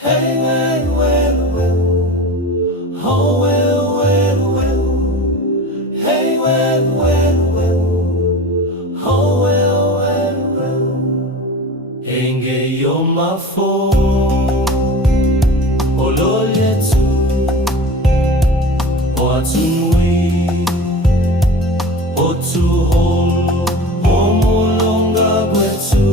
Hey, well, well, well. Oh, well, well, well. Hey, well, well, well. Oh, well, well, well. Enge yo mafo Ololetu Oatunwi Otuhol Omulonga Gwetu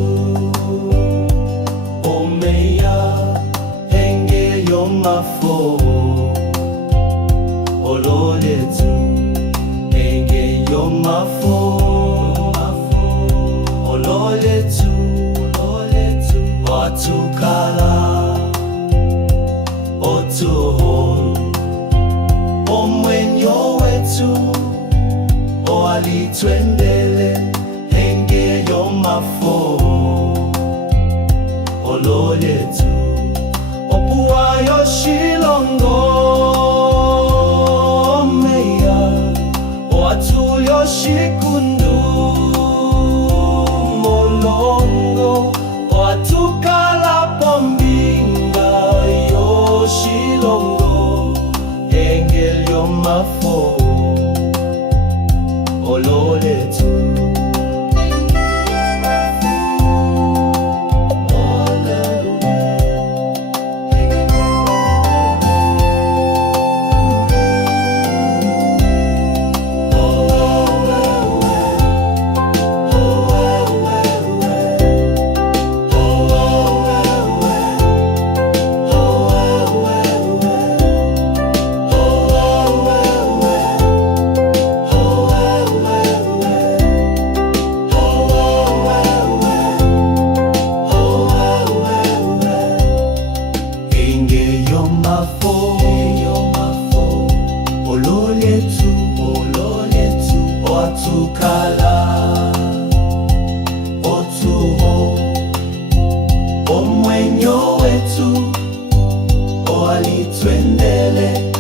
Mafo Ololetu Enge yo mafo Ololetu Otukala Otuhol Omwenyo wetu Oalitwendele Enge yo mafo Ololetu Opua yoshilongo meya Oatu yoshikundu molongo Oatu kalapombinga yoshilongo Engel yomafo Ololetu Ololetu Otukala Otuho Omwenyo wetu Oalitwendele